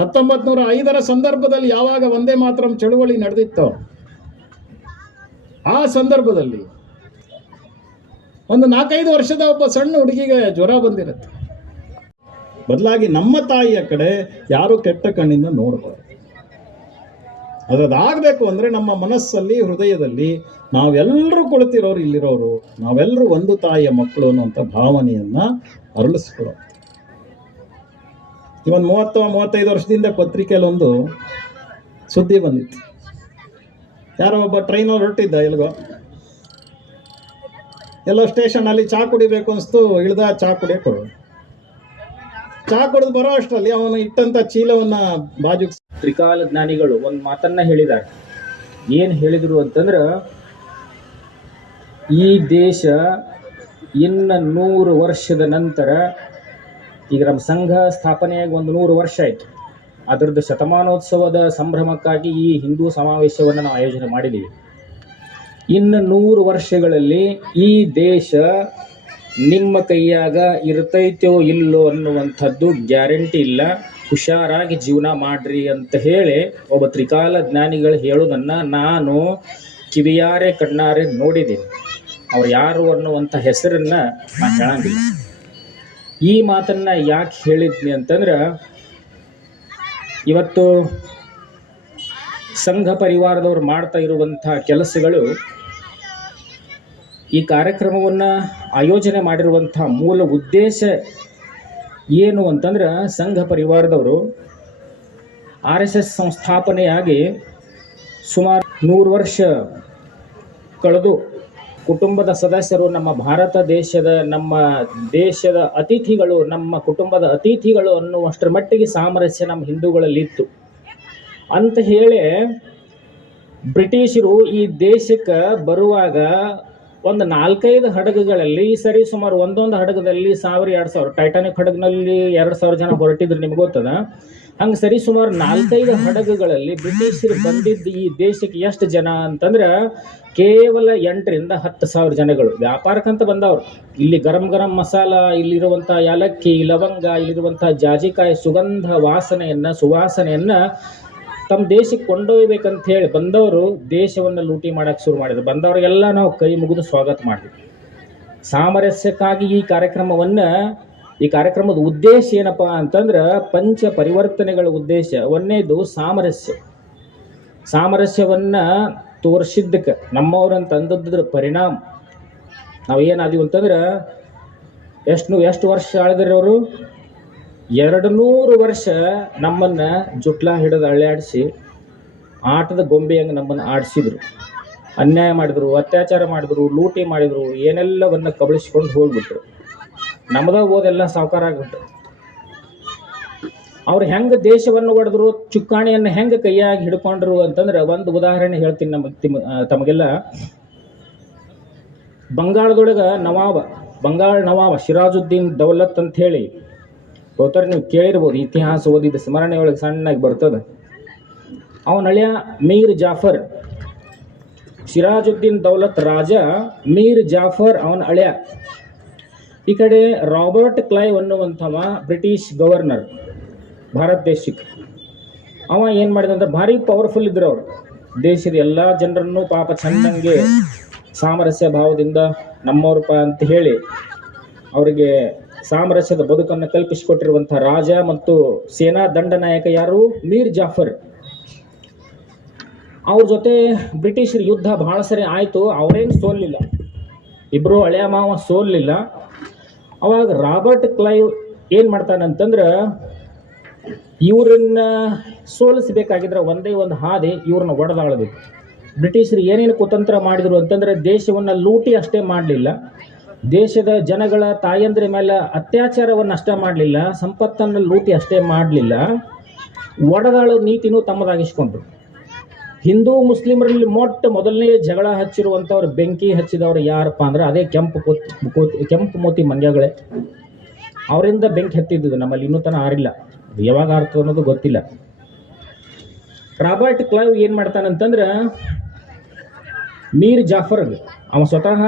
ಹತ್ತೊಂಬತ್ ನೂರ ಐದರ ಸಂದರ್ಭದಲ್ಲಿ ಯಾವಾಗ ಒಂದೇ ಮಾತ್ರ ಚಳುವಳಿ ನಡೆದಿತ್ತೋ, ಆ ಸಂದರ್ಭದಲ್ಲಿ ಒಂದು ನಾಲ್ಕೈದು ವರ್ಷದ ಒಬ್ಬ ಸಣ್ಣ ಹುಡುಗಿಗೆ ಜ್ವರ ಬಂದಿರುತ್ತೆ. ಬದಲಾಗಿ ನಮ್ಮ ತಾಯಿಯ ಕಡೆ ಯಾರು ಕೆಟ್ಟ ಕಣ್ಣಿಂದ ನೋಡಬಾರ್ದು. ಅದಾಗಬೇಕು ಅಂದರೆ ನಮ್ಮ ಮನಸ್ಸಲ್ಲಿ, ಹೃದಯದಲ್ಲಿ ನಾವೆಲ್ಲರೂ ಕುಳಿತಿರೋರು, ಇಲ್ಲಿರೋರು ನಾವೆಲ್ಲರೂ ಒಂದು ತಾಯಿಯ ಮಕ್ಕಳು ಅನ್ನುವಂಥ ಭಾವನೆಯನ್ನ ಅರಳಿಸ್ಕೊಳ್ಳೋ ಇವನ್ ಮೂವತ್ತು, ಮೂವತ್ತೈದು ವರ್ಷದಿಂದ ಪತ್ರಿಕೆಯಲ್ಲಿ ಒಂದು ಸುದ್ದಿ ಬಂದಿತ್ತು. ಯಾರೋ ಒಬ್ಬ ಟ್ರೈನಲ್ಲಿ ಹೊರಟಿದ್ದ, ಎಲ್ಗೋ? ಎಲ್ಲೋ ಸ್ಟೇಷನಲ್ಲಿ ಚಹಾ ಕುಡಿಬೇಕು ಅನಿಸ್ತು, ಇಳ್ದ ಚಹಾ ಕುಡಿಯೋಕೆ ಚಹಾ ಕುಡಿದು ಬರೋ ಅಷ್ಟರಲ್ಲಿ ಅವನು ಇಟ್ಟಂತ ಚೀಲವನ್ನ ಬಾಜು ತ್ರಿಕಾಲ ಜ್ಞಾನಿಗಳು ಒಂದು ಮಾತನ್ನ ಹೇಳಿದ್ದಾರೆ ಏನ್ ಹೇಳಿದ್ರು ಅಂತಂದ್ರ, ಈ ದೇಶ ಇನ್ನ ನೂರು ವರ್ಷದ ನಂತರ, ಈಗ ನಮ್ಮ ಸಂಘ ಸ್ಥಾಪನೆಯಾಗಿ ಒಂದು ನೂರು ವರ್ಷ ಆಯಿತು. ಅದರದ್ದು ಶತಮಾನೋತ್ಸವದ ಸಂಭ್ರಮಕ್ಕಾಗಿ ಈ ಹಿಂದೂ ಸಮಾವೇಶವನ್ನು ನಾವು ಆಯೋಜನೆ ಮಾಡಿದ್ದೀವಿ ಇನ್ನು ನೂರು ವರ್ಷಗಳಲ್ಲಿ ಈ ದೇಶ ನಿಮ್ಮ ಕೈಯಾಗ ಇರ್ತೈತೋ ಇಲ್ಲೋ ಅನ್ನುವಂಥದ್ದು ಗ್ಯಾರಂಟಿ ಇಲ್ಲ. ಹುಷಾರಾಗಿ ಜೀವನ ಮಾಡ್ರಿ ಅಂತ ಹೇಳಿ ಒಬ್ಬ ತ್ರಿಕಾಲ ಜ್ಞಾನಿಗಳು ಹೇಳೋದನ್ನು ನಾನು ಕಿವಿಯಾರೆ ಕಣ್ಣಾರೆ ನೋಡಿದ್ದೀನಿ. ಅವ್ರು ಯಾರು ಅನ್ನುವಂಥ ಹೆಸರನ್ನ ನಾನು ಹೇಳಂಗಿಲ್ಲ ಈ ಮಾತನ್ನ ಯಾಕೆ ಹೇಳಿದ್ನಿ ಅಂತಂದ್ರೆ, ಇವತ್ತು ಸಂಘ ಪರಿವಾರದವ್ರು ಮಾಡ್ತಾ ಇರುವಂಥ ಕೆಲಸಗಳು ಈ ಕಾರ್ಯಕ್ರಮವನ್ನು ಆಯೋಜನೆ ಮಾಡಿರುವಂಥ ಮೂಲ ಉದ್ದೇಶ ಏನು ಅಂತಂದ್ರೆ ಸಂಘ ಪರಿವಾರದವರು ಆರ್ ಎಸ್ ಎಸ್ ಸಂಸ್ಥಾಪನೆಯಾಗಿ ಸುಮಾರು ನೂರು ವರ್ಷ ಕಳೆದು ಕುಟುಂಬದ ಸದಸ್ಯರು ನಮ್ಮ ಭಾರತ ದೇಶದ, ನಮ್ಮ ದೇಶದ ಅತಿಥಿಗಳು, ನಮ್ಮ ಕುಟುಂಬದ ಅತಿಥಿಗಳು ಅನ್ನುವಷ್ಟರ ಮಟ್ಟಿಗೆ ಸಾಮರಸ್ಯ ನಮ್ಮ ಹಿಂದೂಗಳಲ್ಲಿತ್ತು. ಅಂತ ಹೇಳಿ ಬ್ರಿಟಿಷರು ಈ ದೇಶಕ್ಕೆ ಬರುವಾಗ ಒಂದು ನಾಲ್ಕೈದು ಹಡಗುಗಳಲ್ಲಿ ಸರಿ ಸುಮಾರು ಒಂದೊಂದು ಹಡಗದಲ್ಲಿ ಸಾವಿರ ಎರಡು ಸಾವಿರ ಟೈಟಾನಿಕ್ ಹಡಗಿನಲ್ಲಿ ಎರಡು ಸಾವಿರ ಜನ ಹೊರಟಿದ್ರು ನಿಮ್ಗೆ ಗೊತ್ತದ? ಹಂಗೆ ಸರಿ ಸುಮಾರು ನಾಲ್ಕೈದು ಹಡಗುಗಳಲ್ಲಿ ಬ್ರಿಟಿಷರು ಬಂದಿದ್ದು ಈ ದೇಶಕ್ಕೆ ಎಷ್ಟು ಜನ ಅಂತಂದ್ರೆ ಕೇವಲ ಎಂಟರಿಂದ ಹತ್ತು ಸಾವಿರ ಜನಗಳು. ವ್ಯಾಪಾರಕ್ಕಂತ ಬಂದವರು. ಇಲ್ಲಿ ಗರಂ ಗರಂ ಮಸಾಲ ಇಲ್ಲಿರುವಂಥ ಯಾಲಕ್ಕಿ ಲವಂಗ ಇಲ್ಲಿರುವಂಥ ಜಾಜಿಕಾಯಿ ಸುಗಂಧ ವಾಸನೆಯನ್ನ, ಸುವಾಸನೆಯನ್ನ ತಮ್ಮ ದೇಶಕ್ಕೆ ಕೊಂಡೊಯ್ಬೇಕಂತ ಹೇಳಿ ಬಂದವರು ದೇಶವನ್ನು ಲೂಟಿ ಮಾಡಕ್ಕೆ ಶುರು ಮಾಡಿದ್ರು. ಬಂದವರಿಗೆಲ್ಲ ನಾವು ಕೈ ಮುಗಿದು ಸ್ವಾಗತ ಮಾಡಿದ್ವಿ ಸಾಮರಸ್ಯಕ್ಕಾಗಿ ಈ ಕಾರ್ಯಕ್ರಮವನ್ನು, ಈ ಕಾರ್ಯಕ್ರಮದ ಉದ್ದೇಶ ಏನಪ್ಪ ಅಂತಂದ್ರೆ ಪಂಚ ಪರಿವರ್ತನೆಗಳ ಉದ್ದೇಶ. ಒಂದೇದು ಸಾಮರಸ್ಯ. ಸಾಮರಸ್ಯವನ್ನು ತೋರಿಸಿದ್ದಕ್ಕೆ ನಮ್ಮವ್ರಂತ ಅಂದದ್ರ ಪರಿಣಾಮ. ನಾವು ಏನಾದೀವಿ ಅಂತಂದ್ರೆ ಎಷ್ಟು ಎಷ್ಟು ವರ್ಷ ಆಳಿದ್ರೆ ಅವರು ಎರಡು ನೂರು ವರ್ಷ ನಮ್ಮನ್ನ ಜುಟ್ಲ ಹಿಡಿದು ಅಳ್ಳಾಡಿಸಿ ಆಟದ ಗೊಂಬೆಯಂಗೆ ನಮ್ಮನ್ನು ಆಡಿಸಿದ್ರು. ಅನ್ಯಾಯ ಮಾಡಿದ್ರು, ಅತ್ಯಾಚಾರ ಮಾಡಿದ್ರು, ಲೂಟಿ ಮಾಡಿದ್ರು, ಏನೆಲ್ಲವನ್ನ ಕಬಳಿಸ್ಕೊಂಡು ಹೋಗ್ಬಿಟ್ರು. ನಮ್ಮದ ಓದೆಲ್ಲ ಸಾವುಕಾರ ಆಗ್ಬಿಟ್ರು. ಅವ್ರು ಹೆಂಗೆ ದೇಶವನ್ನು ಒಡೆದ್ರು, ಚುಕ್ಕಾಣಿಯನ್ನು ಹೆಂಗೆ ಕೈಯಾಗಿ ಹಿಡ್ಕೊಂಡ್ರು ಅಂತಂದ್ರೆ ಒಂದು ಉದಾಹರಣೆ ಹೇಳ್ತೀನಿ ನಮ್ಮ ತಿಮ್- ತಮಗೆಲ್ಲ. ಬಂಗಾಳದೊಳಗೆ ನವಾಬ, ಬಂಗಾಳ ನವಾಬ ಸಿರಾಜುದ್ದೀನ್ ದೌಲತ್ ಅಂತ ಹೇಳಿ ಬಹುತರ ನೀವು ಕೇಳಿರ್ಬೋದು, ಇತಿಹಾಸ ಓದಿದ ಸ್ಮರಣೆ ಒಳಗೆ ಸಣ್ಣಾಗಿ ಬರ್ತದೆ. ಅವನ ಅಳಿಯ ಮೀರ್ ಜಾಫರ್, ಸಿರಾಜುದ್ದೀನ್ ದೌಲತ್ ರಾಜ ಮೀರ್ ಜಾಫರ್ ಅವನ ಅಳಿಯ. ಈ ಕಡೆ ರಾಬರ್ಟ್ ಕ್ಲೈವ್ ಅನ್ನುವಂಥವ ಬ್ರಿಟಿಷ್ ಗವರ್ನರ್, ಭಾರತ ದೇಶಕ್ಕೆ. ಅವ ಏನು ಮಾಡಿದ ಅಂದ್ರೆ ಭಾರಿ ಪವರ್ಫುಲ್ ಇದ್ರು ಅವರು. ದೇಶದ ಎಲ್ಲ ಜನರನ್ನು ಪಾಪ ಚಂದಂಗೆ ಸಾಮರಸ್ಯ ಭಾವದಿಂದ ನಮ್ಮವ್ರಪ್ಪ ಅಂತ ಹೇಳಿ, ಅವರಿಗೆ ಸಾಮರಸ್ಯದ ಬದುಕನ್ನು ಕಲ್ಪಿಸಿಕೊಟ್ಟಿರುವಂತಹ ರಾಜ ಮತ್ತು ಸೇನಾ ದಂಡನಾಯಕ ಯಾರು? ಮೀರ್ ಜಾಫರ್. ಅವ್ರ ಜೊತೆ ಬ್ರಿಟಿಷರ ಯುದ್ಧ ಬಹಳ ಸರಿ ಆಯಿತು, ಅವರೇನು ಸೋಲಿಲ್ಲ. ಇಬ್ಬರು ಹಳೆಯ ಮಾವ ಸೋಲಿಲ್ಲ. ಅವಾಗ ರಾಬರ್ಟ್ ಕ್ಲೈವ್ ಏನು ಮಾಡ್ತಾನಂತಂದ್ರೆ, ಇವ್ರನ್ನ ಸೋಲಿಸಬೇಕಾಗಿದ್ರೆ ಒಂದೇ ಒಂದು ಹಾದಿ ಇವ್ರನ್ನ ಒಡೆದಾಳಬೇಕು ಬ್ರಿಟಿಷರು ಏನೇನು ಕುತಂತ್ರ ಮಾಡಿದ್ರು ಅಂತಂದ್ರೆ ದೇಶವನ್ನು ಲೂಟಿ ಅಷ್ಟೇ ಮಾಡಲಿಲ್ಲ. ದೇಶದ ಜನಗಳ ತಾಯಂದ್ರ ಮೇಲೆ ಅತ್ಯಾಚಾರವನ್ನು ಅಷ್ಟೇ ಮಾಡಲಿಲ್ಲ, ಸಂಪತ್ತನ್ನು ಲೂಟಿ ಅಷ್ಟೇ ಮಾಡಲಿಲ್ಲ. ಒಡದಾಳು ನೀತಿನೂ ತಮ್ಮದಾಗಿಸ್ಕೊಂಡ್ರು. ಹಿಂದೂ ಮುಸ್ಲಿಮರಲ್ಲಿ ಮೊಟ್ಟ ಮೊದಲನೇ ಜಗಳ ಹಚ್ಚಿರುವಂಥವ್ರು ಬೆಂಕಿ ಹಚ್ಚಿದವ್ರು ಯಾರಪ್ಪ ಅಂದ್ರೆ ಅದೇ ಕೆಂಪು ಕೋತಿ ಕೆಂಪು ಮೋತಿ ಮಂಗ್ಯಗಳೇ. ಅವರಿಂದ ಬೆಂಕಿ ಹತ್ತಿದ್ದು ನಮ್ಮಲ್ಲಿ ಇನ್ನೂ ತನಕ ಆರಿಲ್ಲ. ಯಾವಾಗ ಆರ್ತದೆ ಅನ್ನೋದು ಗೊತ್ತಿಲ್ಲ. ರಾಬರ್ಟ್ ಕ್ಲೈವ್ ಏನ್ ಮಾಡ್ತಾನಂತಂದ್ರ, ಮೀರ್ ಜಾಫರ್, ಅವ ಸ್ವತಃ